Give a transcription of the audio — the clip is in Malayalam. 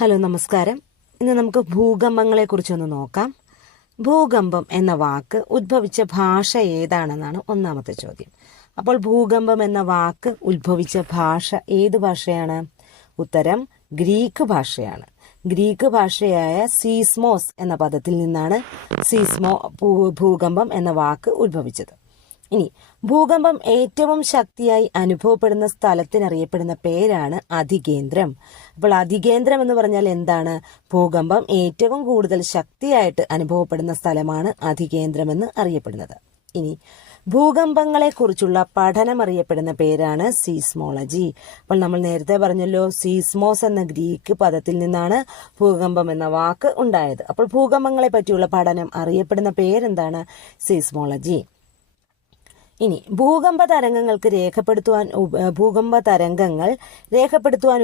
ഹലോ, നമസ്കാരം. ഇന്ന് നമുക്ക് ഭൂകമ്പങ്ങളെ കുറിച്ചൊന്ന് നോക്കാം. ഭൂകമ്പം എന്ന വാക്ക് ഉദ്ഭവിച്ച ഭാഷ ഏതാണെന്നാണ് ഒന്നാമത്തെ ചോദ്യം. അപ്പോൾ ഭൂകമ്പം എന്ന വാക്ക് ഉദ്ഭവിച്ച ഭാഷ ഏത് ഭാഷയാണ്? ഉത്തരം ഗ്രീക്ക് ഭാഷയാണ്. ഗ്രീക്ക് ഭാഷയായ സീസ്മോസ് എന്ന പദത്തിൽ നിന്നാണ് ഭൂകമ്പം എന്ന വാക്ക് ഉദ്ഭവിച്ചത്. ഇനി ഭൂകമ്പം ഏറ്റവും ശക്തിയായി അനുഭവപ്പെടുന്ന സ്ഥലത്തിനറിയപ്പെടുന്ന പേരാണ് അധികേന്ദ്രം. അപ്പോൾ അധികേന്ദ്രം എന്ന് പറഞ്ഞാൽ എന്താണ്? ഭൂകമ്പം ഏറ്റവും കൂടുതൽ ശക്തിയായിട്ട് അനുഭവപ്പെടുന്ന സ്ഥലമാണ് അധികേന്ദ്രം എന്ന് അറിയപ്പെടുന്നത്. ഇനി ഭൂകമ്പങ്ങളെ കുറിച്ചുള്ള പഠനം അറിയപ്പെടുന്ന പേരാണ് സീസ്മോളജി. അപ്പോൾ നമ്മൾ നേരത്തെ പറഞ്ഞല്ലോ, സീസ്മോസ് എന്ന ഗ്രീക്ക് പദത്തിൽ നിന്നാണ് ഭൂകമ്പം എന്ന വാക്ക് ഉണ്ടായത്. അപ്പോൾ ഭൂകമ്പങ്ങളെ പറ്റിയുള്ള പഠനം അറിയപ്പെടുന്ന പേരെന്താണ്? സീസ്മോളജി. ഇനി ഭൂകമ്പ തരംഗങ്ങൾ രേഖപ്പെടുത്തുവാൻ